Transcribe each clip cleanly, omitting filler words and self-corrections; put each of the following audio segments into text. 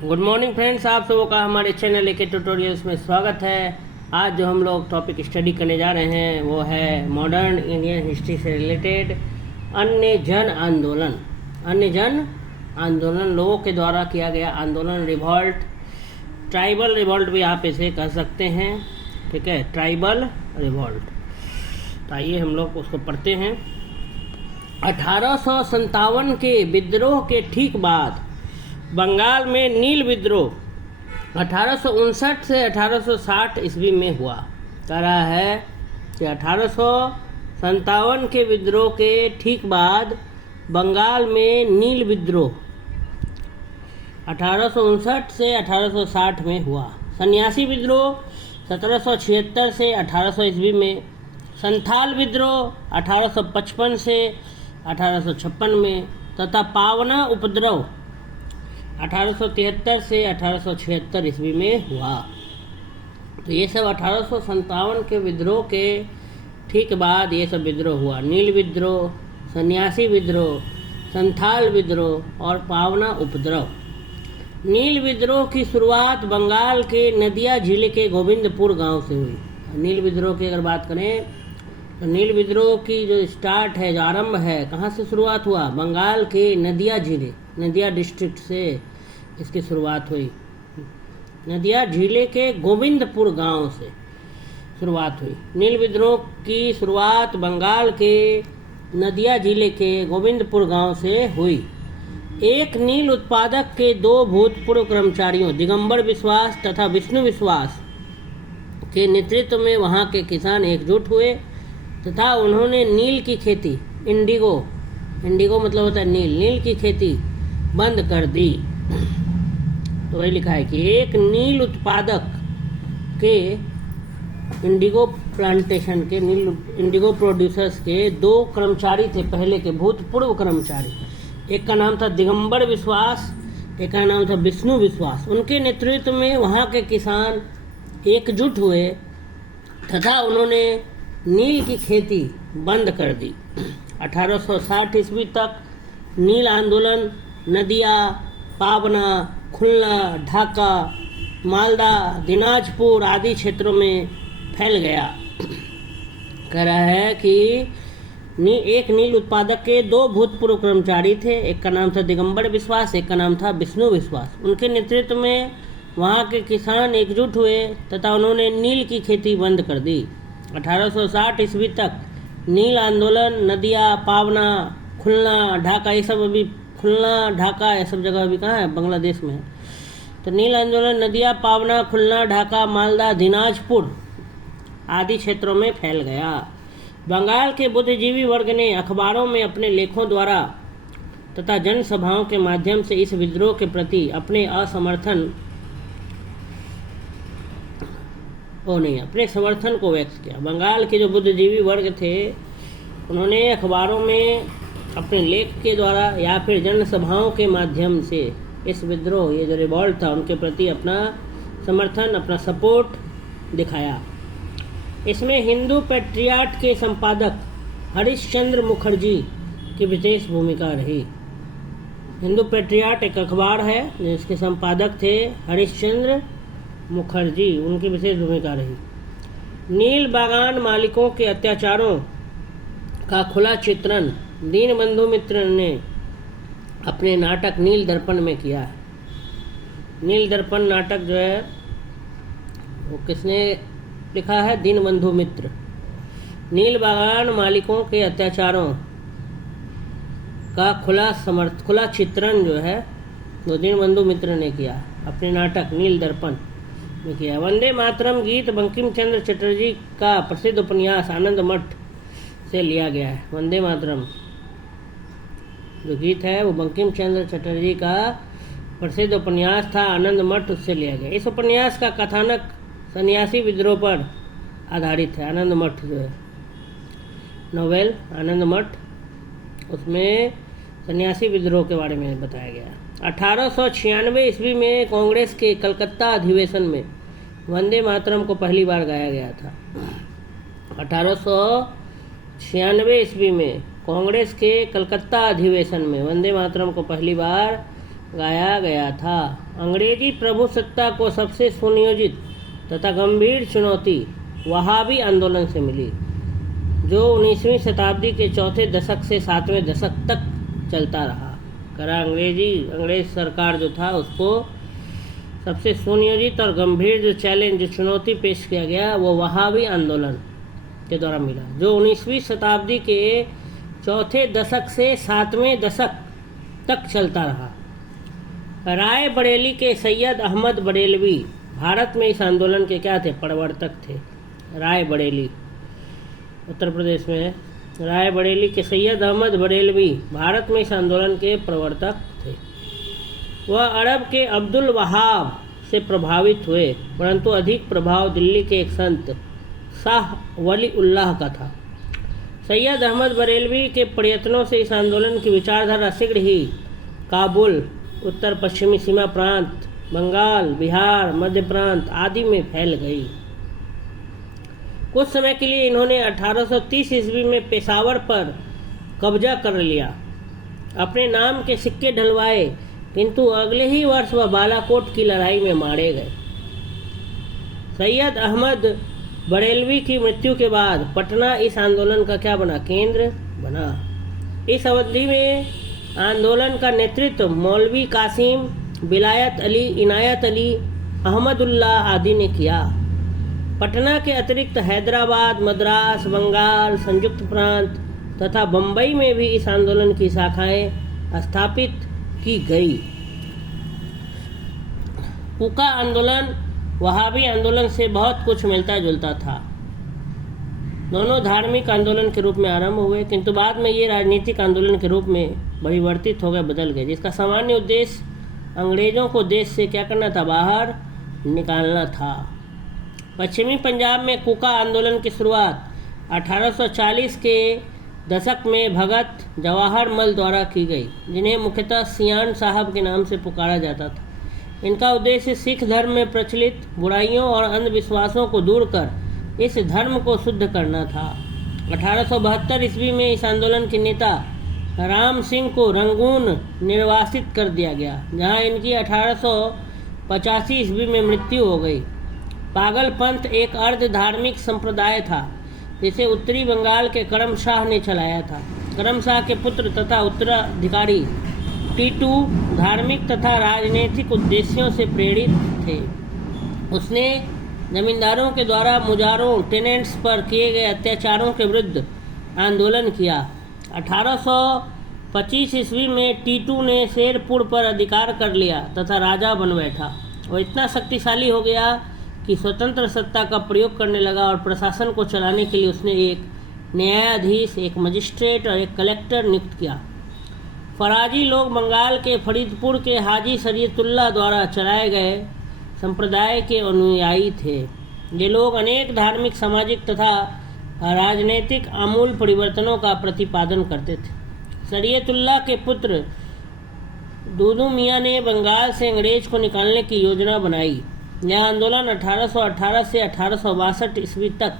Good morning friends, आप सबों का हमारे चैनल के ट्यूटोरियल्स में स्वागत है। आज जो हम लोग टॉपिक स्टडी करने जा रहे हैं वो है मॉडर्न इंडियन हिस्ट्री से रिलेटेड अन्य जन आंदोलन। अन्य जन आंदोलन लोगों के द्वारा किया गया आंदोलन, रिवॉल्ट, ट्राइबल रिवॉल्ट भी आप इसे कह सकते हैं। ठीक है, ट्राइबल रिवॉल्ट। तो आइए हम लोग उसको पढ़ते हैं। 1857 के विद्रोह के ठीक बाद बंगाल में नील विद्रोह 1859 से 1860 ईस्वी में हुआ। कह रहा है कि 1857 के विद्रोह के ठीक बाद बंगाल में नील विद्रोह 1859 से 1860 में हुआ। सन्यासी विद्रोह 1776 से 1800 ईस्वी में, संथाल विद्रोह 1855 से 1856 में तथा पावना उपद्रव 1873 से 1876 ईस्वी में हुआ। तो ये सब 1857 के विद्रोह के ठीक बाद ये सब विद्रोह हुआ। नील विद्रोह, सन्यासी विद्रोह, संथाल विद्रोह और पावना उपद्रव। नील विद्रोह की शुरुआत बंगाल के नदिया जिले के गोविंदपुर गांव से हुई। नील विद्रोह की अगर बात करें तो नील विद्रोह की जो स्टार्ट है, जो आरंभ है, कहाँ से शुरुआत हुआ? बंगाल के नदिया जिले, नदिया डिस्ट्रिक्ट से इसकी शुरुआत हुई। नदिया जिले के गोविंदपुर गांव से शुरुआत हुई। नील विद्रोह की शुरुआत बंगाल के नदिया जिले के गोविंदपुर गांव से हुई। एक नील उत्पादक के दो भूतपूर्व कर्मचारियों दिगंबर विश्वास तथा विष्णु विश्वास के नेतृत्व में वहां के किसान एकजुट हुए तथा उन्होंने नील की खेती, इंडिगो मतलब होता है नील, नील की खेती बंद कर दी। तो वही लिखा है कि एक नील उत्पादक के, इंडिगो प्लांटेशन के, नील इंडिगो प्रोड्यूसर्स के दो कर्मचारी थे पहले के, भूतपूर्व कर्मचारी। एक का नाम था दिगंबर विश्वास, एक का नाम था विष्णु विश्वास। उनके नेतृत्व में वहाँ के किसान एकजुट हुए तथा उन्होंने नील की खेती बंद कर दी। 1860 ईस्वी तक नील आंदोलन नदिया, पावना, खुलना, ढाका, मालदा, दिनाजपुर आदि क्षेत्रों में फैल गया। कह रहा है कि एक नील उत्पादक के दो भूतपूर्व कर्मचारी थे, एक का नाम था दिगंबर विश्वास, एक का नाम था विष्णु विश्वास। उनके नेतृत्व में वहाँ के किसान एकजुट हुए तथा उन्होंने नील की खेती बंद कर दी। 1860 ईस्वी तक नील आंदोलन नदिया, पावना, खुलना, ढाका, ये सब अभी, खुलना, ढाका ये सब जगह अभी कहाँ है? बांग्लादेश में है। तो नील आंदोलन नदिया, पावना, खुलना, ढाका, मालदा, दिनाजपुर आदि क्षेत्रों में फैल गया। बंगाल के बुद्धिजीवी वर्ग ने अखबारों में अपने लेखों द्वारा तथा जनसभाओं के माध्यम से इस विद्रोह के प्रति अपने समर्थन को व्यक्त किया। बंगाल के जो बुद्धिजीवी वर्ग थे उन्होंने अखबारों में अपने लेख के द्वारा या फिर जनसभाओं के माध्यम से इस विद्रोह, ये जो रिवॉल्ट था, उनके प्रति अपना समर्थन, अपना सपोर्ट दिखाया। इसमें हिंदू पैट्रियाट के संपादक हरिश्चंद्र मुखर्जी की विशेष भूमिका रही। हिंदू पैट्रियाट एक अखबार है जिसके संपादक थे हरिश्चंद्र मुखर्जी, उनकी विशेष भूमिका रही। नील बागान मालिकों के अत्याचारों का खुला चित्रण दीनबंधु मित्र ने अपने नाटक नील दर्पण में किया है। नील दर्पण नाटक जो है वो किसने लिखा है? दीनबंधु मित्र। नील बागान मालिकों के अत्याचारों का खुला चित्रण जो है वो दीनबंधु मित्र ने किया अपने नाटक नील दर्पण में किया। वंदे मातरम गीत बंकिम चंद्र चटर्जी का प्रसिद्ध उपन्यास आनंद मठ से लिया गया है। वंदे मातरम जो गीत है वो बंकिम चंद्र चटर्जी का प्रसिद्ध उपन्यास था आनंद मठ, उससे लिया गया। इस उपन्यास का कथानक सन्यासी विद्रोह पर आधारित है। आनंद मठ जो है नोवेल आनंद मठ, उसमें सन्यासी विद्रोह के बारे में बताया गया। 1896 ईस्वी में कांग्रेस के कलकत्ता अधिवेशन में वंदे मातरम को पहली बार गाया गया था। 1896 ईस्वी में कांग्रेस के कलकत्ता अधिवेशन में वंदे मातरम को पहली बार गाया गया था अंग्रेजी प्रभुसत्ता को सबसे सुनियोजित तथा गंभीर चुनौती वहाबी आंदोलन से मिली, जो 19वीं शताब्दी के चौथे दशक से 7वें दशक तक चलता रहा। अंग्रेज सरकार जो था उसको सबसे सुनियोजित और गंभीर जो चैलेंज, जो चुनौती पेश किया गया वो वहाबी आंदोलन के द्वारा मिला, जो 19वीं शताब्दी के चौथे दशक से 7वें दशक तक चलता रहा। राय बरेली के सैयद अहमद बरेलवी भारत में इस आंदोलन के क्या थे? प्रवर्तक थे। राय बरेली उत्तर प्रदेश में है। राय बरेली के सैयद अहमद बरेलवी भारत में इस आंदोलन के प्रवर्तक थे। वह अरब के अब्दुल वहाब से प्रभावित हुए, परंतु अधिक प्रभाव दिल्ली के एक संत शाह वली उल्लाह का था। सैयद अहमद बरेलवी के प्रयत्नों से इस आंदोलन की विचारधारा शीघ्र ही काबुल, उत्तर पश्चिमी सीमा प्रांत, बंगाल, बिहार, मध्य प्रांत आदि में फैल गई। कुछ समय के लिए इन्होंने 1830 ईस्वी में पेशावर पर कब्जा कर लिया, अपने नाम के सिक्के ढलवाए, किंतु अगले ही वर्ष वह बालाकोट की लड़ाई में मारे गए। सैयद अहमद बरेलवी की मृत्यु के बाद पटना इस आंदोलन का क्या बना? केंद्र बना। इस अवधि में आंदोलन का नेतृत्व मौलवी कासिम, विलायत अली, इनायत अली, अहमदुल्लाह आदि ने किया। पटना के अतिरिक्त हैदराबाद, मद्रास, बंगाल, संयुक्त प्रांत तथा बम्बई में भी इस आंदोलन की शाखाएं स्थापित की गई। कूका आंदोलन वहाबी आंदोलन से बहुत कुछ मिलता जुलता था। दोनों धार्मिक आंदोलन के रूप में आरंभ हुए, किंतु बाद में ये राजनीतिक आंदोलन के रूप में परिवर्तित हो गए, बदल गए, जिसका सामान्य उद्देश्य अंग्रेजों को देश से क्या करना था? बाहर निकालना था। पश्चिमी पंजाब में कूका आंदोलन की शुरुआत 1840 के दशक में भगत जवाहर मल द्वारा की गई, जिन्हें मुख्यतः सियान साहब के नाम से पुकारा जाता था। इनका उद्देश्य सिख धर्म में प्रचलित बुराइयों और अंधविश्वासों को दूर कर इस धर्म को शुद्ध करना था। 1872 ईस्वी में इस आंदोलन के नेता राम सिंह को रंगून निर्वासित कर दिया गया, जहां इनकी 1885 ईस्वी में मृत्यु हो गई। पागलपंथ एक अर्ध धार्मिक संप्रदाय था, जिसे उत्तरी बंगाल के करम शाह ने चलाया था। करम शाह के पुत्र तथा उत्तराधिकारी टीटू धार्मिक तथा राजनीतिक उद्देश्यों से प्रेरित थे। उसने जमींदारों के द्वारा मुजारों, टेनेंट्स पर किए गए अत्याचारों के विरुद्ध आंदोलन किया। 1825 ईस्वी में टीटू ने शेरपुर पर अधिकार कर लिया तथा राजा बन बैठा। वह इतना शक्तिशाली हो गया कि स्वतंत्र सत्ता का प्रयोग करने लगा और प्रशासन को चलाने के लिए उसने एक न्यायाधीश, एक मजिस्ट्रेट और एक कलेक्टर नियुक्त किया। फराजी लोग बंगाल के फरीदपुर के हाजी शरीयतुल्लाह द्वारा चलाए गए संप्रदाय के अनुयायी थे। ये लोग अनेक धार्मिक, सामाजिक तथा राजनीतिक आमूल परिवर्तनों का प्रतिपादन करते थे। शरीयतुल्लाह के पुत्र दूदू मियाँ ने बंगाल से अंग्रेज को निकालने की योजना बनाई। यह आंदोलन 1818 से 1862 ईस्वी तक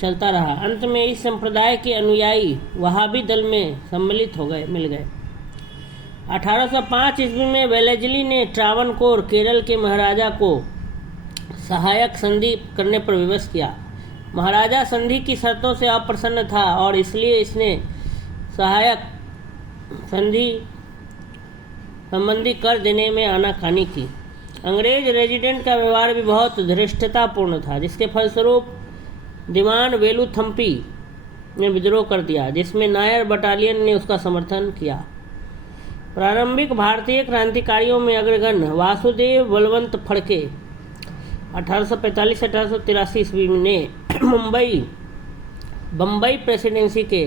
चलता रहा। अंत में इस संप्रदाय के अनुयायी वहाबी दल में सम्मिलित मिल गए। 1805 ईस्वी में वेलेजली ने ट्रावनकोर, केरल के महाराजा को सहायक संधि करने पर विवश किया। महाराजा संधि की शर्तों से अप्रसन्न था और इसलिए इसने सहायक संधि संबंधी कर देने में आनाकानी की। अंग्रेज रेजिडेंट का व्यवहार भी बहुत धृष्टतापूर्ण था, जिसके फलस्वरूप दीवान वेलुथम्पी ने विद्रोह कर दिया, जिसमें नायर बटालियन ने उसका समर्थन किया। प्रारंभिक भारतीय क्रांतिकारियों में अग्रगण्य वासुदेव बलवंत फड़के 1845 से 1883 ईस्वी ने बम्बई प्रेसिडेंसी के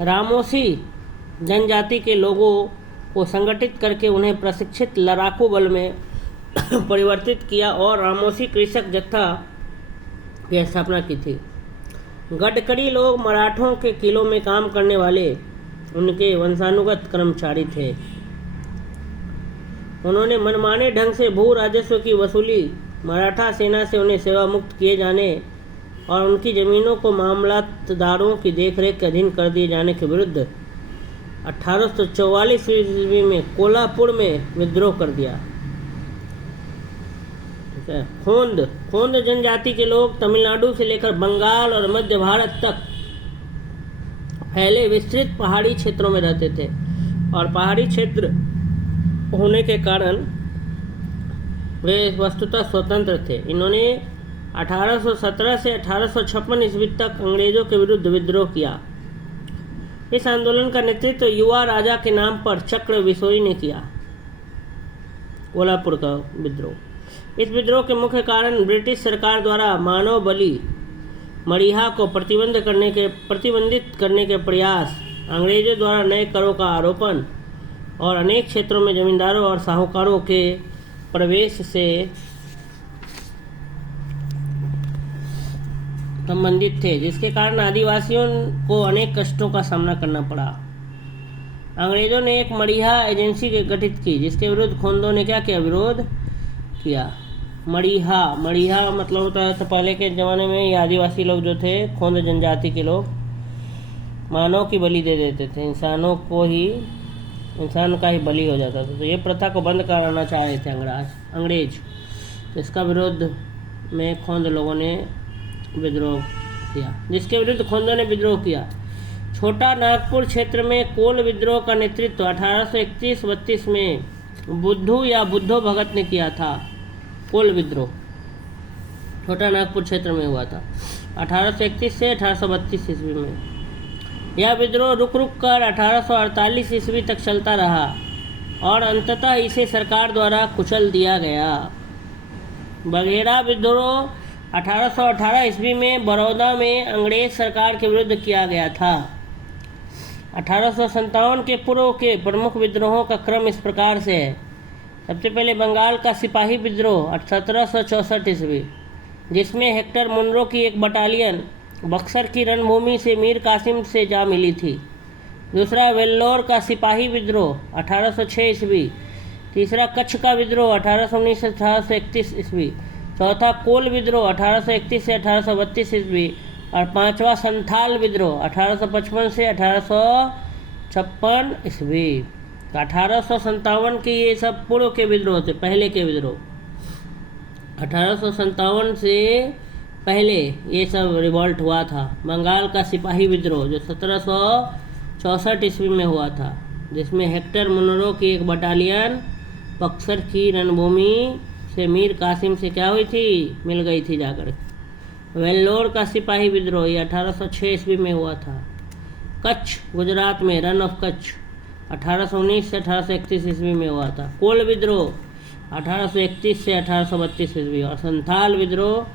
रामोसी जनजाति के लोगों को संगठित करके उन्हें प्रशिक्षित लड़ाकू बल में परिवर्तित किया और रामोसी कृषक जत्था की स्थापना की थी। गडकरी लोग मराठों के किलों में काम करने वाले उनके वंशानुगत कर्मचारी थे। उन्होंने मनमाने ढंग से भू राजस्व की वसूली, मराठा सेना से उन्हें सेवा मुक्त किए जाने और उनकी जमीनों को मामलतदारों की देखरेख के अधीन कर दिए जाने के विरुद्ध 1844 ईस्वी में कोल्हापुर में विद्रोह कर दिया। खोंद जनजाति के लोग तमिलनाडु से लेकर बंगाल और मध्य भारत तक फैले विस्तृत पहाड़ी क्षेत्रों में रहते थे और पहाड़ी क्षेत्र होने के कारण वे वस्तुतः स्वतंत्र थे। इन्होंने 1817 से 1856 ईस्वी तक अंग्रेजों के विरुद्ध विद्रोह किया। इस आंदोलन का नेतृत्व युवा राजा के नाम पर चक्र विसोई ने किया। कोल्हापुर का विद्रोह। इस विद्रोह के मुख्य कारण ब्रिटिश सरकार द्वारा मानव बलि मड़िहा को प्रतिबंधित करने के प्रयास, अंग्रेजों द्वारा नए करों का आरोपण और अनेक क्षेत्रों में जमींदारों और साहूकारों के प्रवेश से संबंधित थे, जिसके कारण आदिवासियों को अनेक कष्टों का सामना करना पड़ा। अंग्रेजों ने एक मड़िहा एजेंसी गठित की, जिसके विरुद्ध खोंदों ने क्या किया? विरोध किया। मड़िहा मतलब होता है, तो पहले के ज़माने में ये आदिवासी लोग जो थे, खोंद जनजाति के लोग, मानव की बलि दे देते थे, इंसान का ही बलि हो जाता था। तो ये प्रथा को बंद कराना चाह रहे थे अंग्रेज। तो इसका विरोध में खोंद लोगों ने विद्रोह किया, जिसके विरुद्ध खोंदों ने विद्रोह किया। छोटा नागपुर क्षेत्र में कोल विद्रोह का नेतृत्व 1831-32 में बुद्धो भगत ने किया था। कोल विद्रोह छोटा नागपुर क्षेत्र में हुआ था 1831 से 1832 ईस्वी में। यह विद्रोह रुक कर 1848 ईस्वी तक चलता रहा और अंततः इसे सरकार द्वारा कुचल दिया गया। बघेरा विद्रोह 1818 ईस्वी में बड़ौदा में अंग्रेज सरकार के विरुद्ध किया गया था। 1857 के पूर्व के प्रमुख विद्रोहों का क्रम इस प्रकार से है। सबसे पहले बंगाल का सिपाही विद्रोह 1764 ईस्वी, जिसमें हेक्टर मुनरो की एक बटालियन बक्सर की रणभूमि से मीर कासिम से जा मिली थी। दूसरा वेल्लोर का सिपाही विद्रोह 1806 ईस्वी। तीसरा कच्छ का विद्रोह 1819 से 1831 ईस्वी। चौथा कोल विद्रोह 1831 से 1832 ईस्वी और पांचवा संथाल विद्रोह 1855 से 1856 ईस्वी। 1857 के ये सब पूर्व के विद्रोह थे, पहले के विद्रोह। 1857 से पहले ये सब रिवॉल्ट हुआ था। बंगाल का सिपाही विद्रोह जो 1764 ईस्वी में हुआ था, जिसमें हेक्टर मुनरो की एक बटालियन बक्सर की रणभूमि से मीर कासिम से क्या हुई थी? मिल गई थी जाकर। वेल्लोर का सिपाही विद्रोह ये 1806 ईस्वी में हुआ था। कच्छ गुजरात में रन ऑफ कच्छ 1819 से 1831 ईस्वी में हुआ था। कोल विद्रोह 1831 से 1832 ईस्वी और संथाल विद्रोह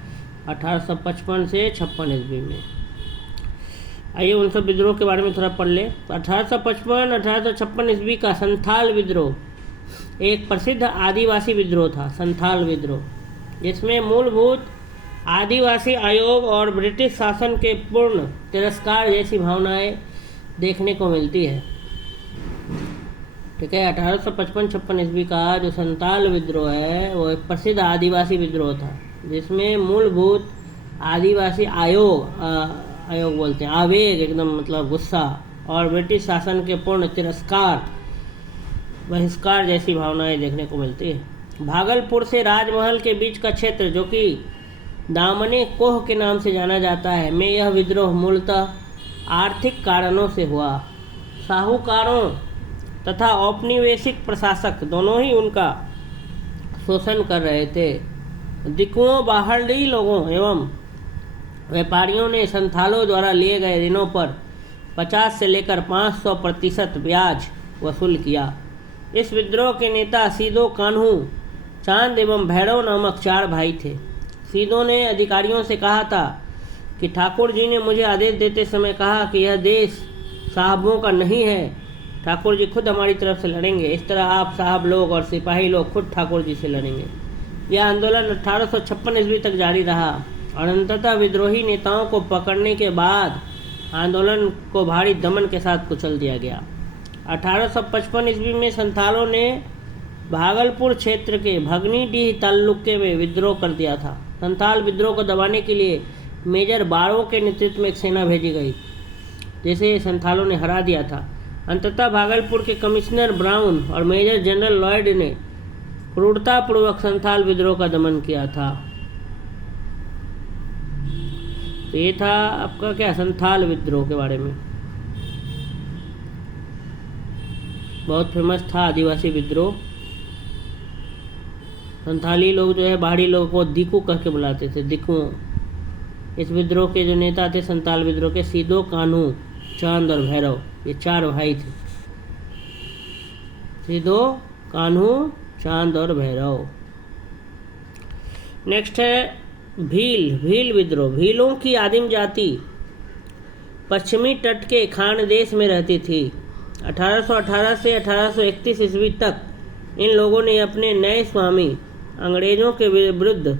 1855 से 56 ईस्वी में। आइए उन सब विद्रोह के बारे में थोड़ा पढ़ ले। 1855-1856 ईस्वी का संथाल विद्रोह एक प्रसिद्ध आदिवासी विद्रोह था। संथाल विद्रोह, जिसमें मूलभूत आदिवासी आयोग और ब्रिटिश शासन के पूर्ण तिरस्कार जैसी भावनाएं देखने को मिलती है। ठीक है, 1855-56 ईस्वी का जो संथाल विद्रोह है वो एक प्रसिद्ध आदिवासी विद्रोह था, जिसमें मूलभूत आदिवासी आयोग बोलते हैं, आवेग, एकदम मतलब गुस्सा, और ब्रिटिश शासन के पूर्ण तिरस्कार, बहिष्कार जैसी भावनाएं देखने को मिलती है। भागलपुर से राजमहल के बीच का क्षेत्र, जो कि दामने कोह के नाम से जाना जाता है, में यह विद्रोह मूलतः आर्थिक कारणों से हुआ। साहूकारों तथा औपनिवेशिक प्रशासक दोनों ही उनका शोषण कर रहे थे। दिकुओं, बाहरी लोगों एवं व्यापारियों ने संथालों द्वारा लिए गए ऋणों पर 50 से लेकर 500% ब्याज वसूल किया। इस विद्रोह के नेता सीदो कान्हू, चांद एवं भैरव नामक 4 भाई थे। सीदो ने अधिकारियों से कहा था कि ठाकुर जी ने मुझे आदेश देते समय कहा कि यह देश साहबों का नहीं है, ठाकुर जी खुद हमारी तरफ से लड़ेंगे। इस तरह आप साहब लोग और सिपाही लोग खुद ठाकुर जी से लड़ेंगे। यह आंदोलन 1856 ईस्वी तक जारी रहा और अंततः विद्रोही नेताओं को पकड़ने के बाद आंदोलन को भारी दमन के साथ कुचल दिया गया। 1855 ईस्वी में संथालों ने भागलपुर क्षेत्र के भगनीडीह तालुके में विद्रोह कर दिया था। संथाल विद्रोह को दबाने के लिए मेजर बारो के नेतृत्व में एक सेना भेजी गई, जिसे संथालों ने हरा दिया था। अंततः भागलपुर के कमिश्नर ब्राउन और मेजर जनरल लॉयड ने क्रूरतापूर्वक संथाल विद्रोह का दमन किया था। तो ये था आपका क्या, संथाल विद्रोह के बारे में। बहुत फेमस था आदिवासी विद्रोह। संथाली लोग जो है बाहरी लोगों को दिकू कह के बुलाते थे, दिकू। इस विद्रोह के जो नेता थे संथाल विद्रोह के, सीधो, कान्हू, चांद और भैरव, ये 4 भाई थे। सीधो, कान्हू, चांद और भैरव। नेक्स्ट है भील विद्रोह। भीलों की आदिम जाति पश्चिमी तट के खान देश में रहती थी। 1818 से 1831 ईस्वी तक इन लोगों ने अपने नए स्वामी अंग्रेजों के विरुद्ध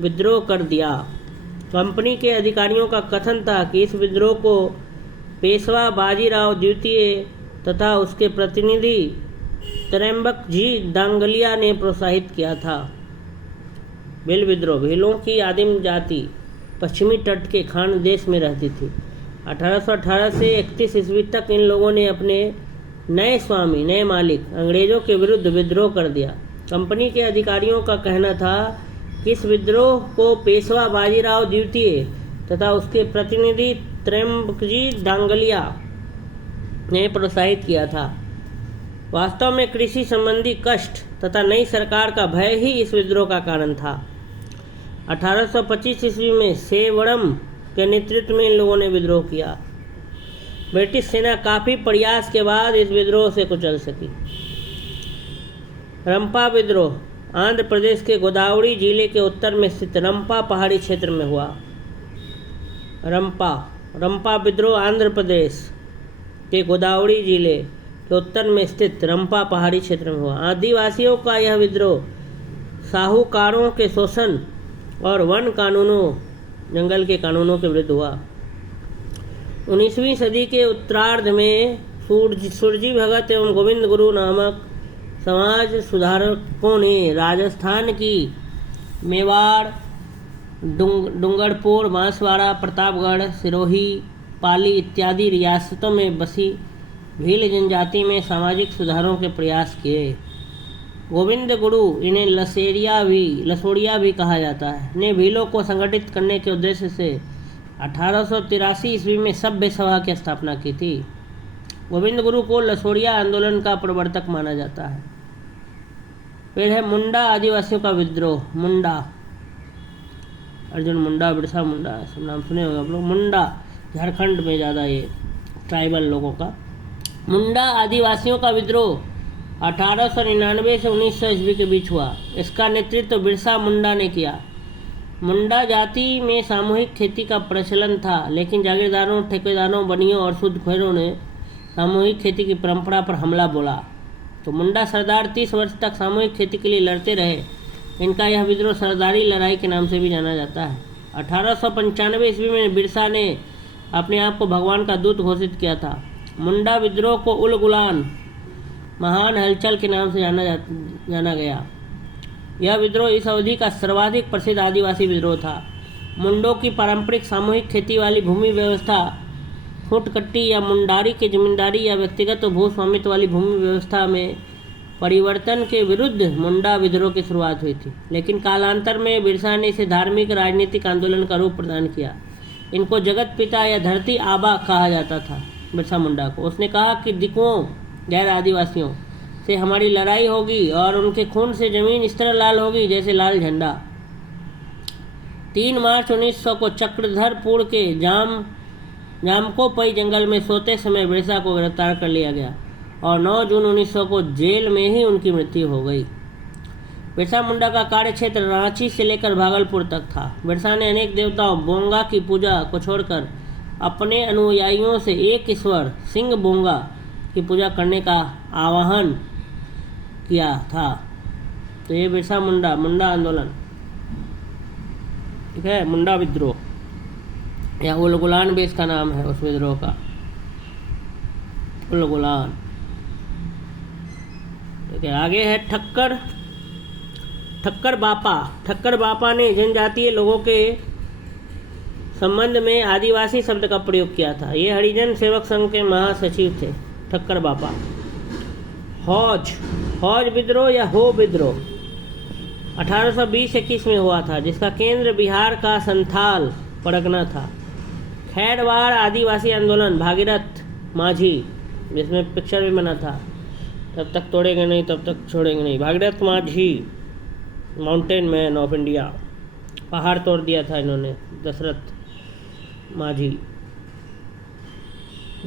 विद्रोह कर दिया। कंपनी के अधिकारियों का कथन था कि इस विद्रोह को पेशवा बाजीराव द्वितीय तथा उसके प्रतिनिधि त्रैंबक जी डांगलिया ने प्रोत्साहित किया था। भील विद्रोह। भीलों की आदिम जाति पश्चिमी तट के खान देश में रहती थी। 1818 से 31 ईस्वी तक इन लोगों ने अपने नए स्वामी, नए मालिक अंग्रेजों के विरुद्ध विद्रोह कर दिया। कंपनी के अधिकारियों का कहना था कि इस विद्रोह को पेशवा बाजीराव द्वितीय तथा उसके प्रतिनिधि त्रैंबकजी डांगलिया ने प्रोत्साहित किया था। वास्तव में कृषि संबंधी कष्ट तथा नई सरकार का भय ही इस विद्रोह का कारण था। 1825 ईस्वी में सेवड़म के नेतृत्व में इन लोगों ने विद्रोह किया। ब्रिटिश सेना काफी प्रयास के बाद इस विद्रोह से कुचल सकी। रंपा विद्रोह आंध्र प्रदेश के गोदावरी जिले के उत्तर में स्थित रंपा पहाड़ी क्षेत्र में हुआ। रंपा विद्रोह आंध्र प्रदेश के गोदावरी जिले के उत्तर में स्थित रंपा पहाड़ी क्षेत्र में हुआ। आदिवासियों का यह विद्रोह साहूकारों के शोषण और वन कानूनों, जंगल के कानूनों के विरुद्ध हुआ। 19वीं सदी के उत्तरार्ध में सुरजी भगत एवं गोविंद गुरु नामक समाज सुधारकों ने राजस्थान की मेवाड़, डूंगरपुर, बांसवाड़ा, प्रतापगढ़, सिरोही, पाली इत्यादि रियासतों में बसी भील जनजाति में सामाजिक सुधारों के प्रयास किए। गोविंद गुरु, इन्हें लसोड़िया भी कहा जाता है, ने भीलों को संगठित करने के उद्देश्य से 1883 ईस्वी में सभ्य सभा की स्थापना की थी। गोविंद गुरु को लसोड़िया आंदोलन का प्रवर्तक माना जाता है। फिर है मुंडा आदिवासियों का विद्रोह। मुंडा, अर्जुन मुंडा, बिरसा मुंडा, सब नाम सुने होंगे आप लोग। मुंडा झारखंड में ज़्यादा ये ट्राइबल लोगों का। मुंडा आदिवासियों का विद्रोह 1899 से 1900 ईस्वी के बीच हुआ। इसका नेतृत्व बिरसा मुंडा ने किया। मुंडा जाति में सामूहिक खेती का प्रचलन था, लेकिन जागीरदारों, ठेकेदारों, बनियों और सूदखोरों ने सामूहिक खेती की परंपरा पर हमला बोला। तो मुंडा सरदार 30 वर्ष तक सामूहिक खेती के लिए लड़ते रहे। इनका यह विद्रोह सरदारी लड़ाई के नाम से भी जाना जाता है। 1895 ईस्वी में बिरसा ने अपने आप को भगवान का दूत घोषित किया था। मुंडा विद्रोह को उल गुलान, महान हलचल के नाम से जाना गया। यह विद्रोह इस अवधि का सर्वाधिक प्रसिद्ध आदिवासी विद्रोह था। मुंडों की पारंपरिक सामूहिक खेती वाली भूमि व्यवस्था, फुटकट्टी या मुंडारी की जमींदारी या व्यक्तिगत भू स्वामित्व वाली भूमि व्यवस्था में परिवर्तन के विरुद्ध मुंडा विद्रोह की शुरुआत हुई थी। लेकिन कालांतर में बिरसा ने इसे धार्मिक राजनीतिक आंदोलन का रूप प्रदान किया। इनको जगत पिता या धरती आबा कहा जाता था। बिरसा मुंडा को उसने कहा कि दिकुओं, गैर आदिवासियों से हमारी लड़ाई होगी और उनके खून से जमीन इस तरह लाल होगी जैसे लाल झंडा। 3 मार्च 1900 को चक्रधरपुर के जामकोपई जंगल में सोते समय बिरसा को गिरफ्तार कर लिया गया और 9 जून 1900 को जेल में ही उनकी मृत्यु हो गई। बिरसा मुंडा का कार्य क्षेत्र रांची से लेकर भागलपुर तक था। बिरसा ने अनेक देवताओं बोंगा की पूजा को छोड़कर अपने अनुयायियों से एक ईश्वर सिंह बोंगा की पूजा करने का आह्वान किया था। तो ये बिरसा मुंडा आंदोलन, ठीक है, मुंडा विद्रोह या उलगुलान भी इसका नाम है उस विद्रोह का, उलगुलान। ठीक है, आगे है ठक्कर बापा ने जनजातीय लोगों के संबंध में आदिवासी शब्द का प्रयोग किया था। ये हरिजन सेवक संघ के महासचिव थे, ठक्कर बापा। हौज विद्रोह या हो विद्रोह 1820-21 में हुआ था, जिसका केंद्र बिहार का संथाल परगना था। खैरवाड़ आदिवासी आंदोलन, भागीरथ माझी, जिसमें पिक्चर भी बना था, तब तक तोड़ेंगे नहीं तब तक छोड़ेंगे नहीं, भागीरथ माझी, माउंटेन मैन ऑफ इंडिया, पहाड़ तोड़ दिया था इन्होंने, दशरथ माझी,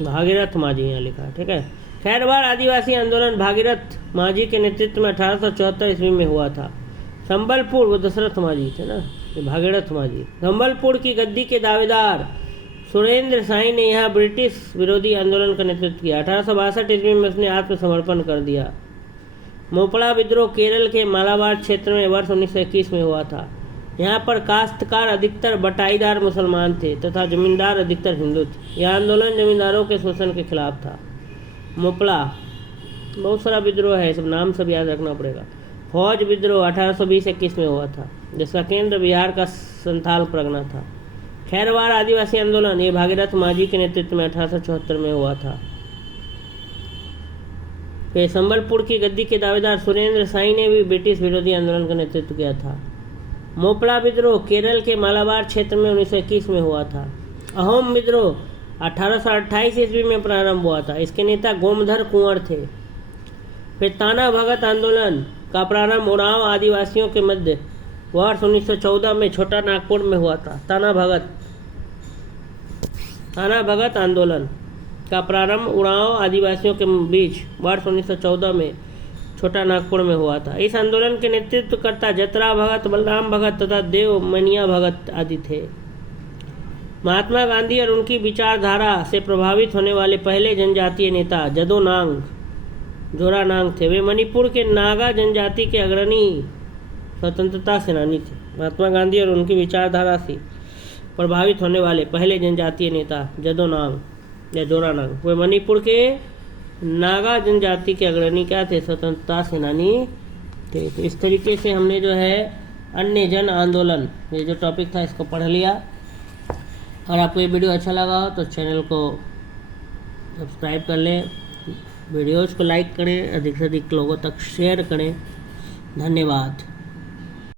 भागीरथ माझी यहाँ लिखा है, ठीक है। खैरवाड़ आदिवासी आंदोलन भागीरथ माझी के नेतृत्व में 1874 ईस्वी में हुआ था। संबलपुर, वो दशरथ माझी थे ना, ये भागीरथ माझी। संबलपुर की गद्दी के दावेदार सुरेंद्र साई ने यहाँ ब्रिटिश विरोधी आंदोलन का नेतृत्व किया। 1862 ईस्वी में उसने आत्मसमर्पण कर दिया। मोपड़ा विद्रोह केरल के मालाबार क्षेत्र में वर्ष 1921 में हुआ था। यहाँ पर काश्तकार अधिकतर बटाईदार मुसलमान थे तथा जमींदार अधिकतर हिंदू थे। यह आंदोलन जमींदारों के शोषण के खिलाफ था। मोपड़ा, बहुत सारा विद्रोह है, सब नाम सब याद रखना पड़ेगा। फौज विद्रोह 1820-21 में हुआ था, जिसका केंद्र बिहार का संथाल परगना था। खैरवाड़ आदिवासी आंदोलन, ये भागीरथ माझी के नेतृत्व में 1874 में हुआ था। फिर संबलपुर की गद्दी के दावेदार सुरेंद्र साई ने भी ब्रिटिश विरोधी आंदोलन का नेतृत्व किया था। मोपड़ा विद्रोह केरल के मालाबार क्षेत्र में 1921 में हुआ था। अहोम विद्रोह 1828 ईस्वी में प्रारंभ हुआ था। इसके नेता गोमधर कुंवर थे। फिर ताना भगत आंदोलन का प्रारंभ उरांव आदिवासियों के मध्य वर्ष 1914 में छोटा नागपुर में हुआ था। ताना भगत आंदोलन का प्रारंभ उरांव आदिवासियों के बीच वर्ष 1914 में छोटा नागपुर में हुआ था। इस आंदोलन के नेतृत्वकर्ता जतरा भगत, बलराम भगत तथा देव मनिया भगत आदि थे। महात्मा गांधी और उनकी विचारधारा से प्रभावित होने वाले पहले जनजातीय नेता जदोनांग जोरानांग थे। वे मणिपुर के नागा जनजाति के अग्रणी स्वतंत्रता सेनानी थे। महात्मा गांधी और उनकी विचारधारा से प्रभावित होने वाले पहले जनजातीय नेता जदोनांग या जोरानांग, वे मणिपुर के नागा जनजाति के अग्रणी क्या थे? स्वतंत्रता सेनानी थे। तो इस तरीके से हमने जो है अन्य जन आंदोलन, ये जो टॉपिक था, इसको पढ़ लिया। अगर आपको ये वीडियो अच्छा लगा हो तो चैनल को सब्सक्राइब कर लें, वीडियोज़ को लाइक करें, अधिक से अधिक लोगों तक शेयर करें। धन्यवाद।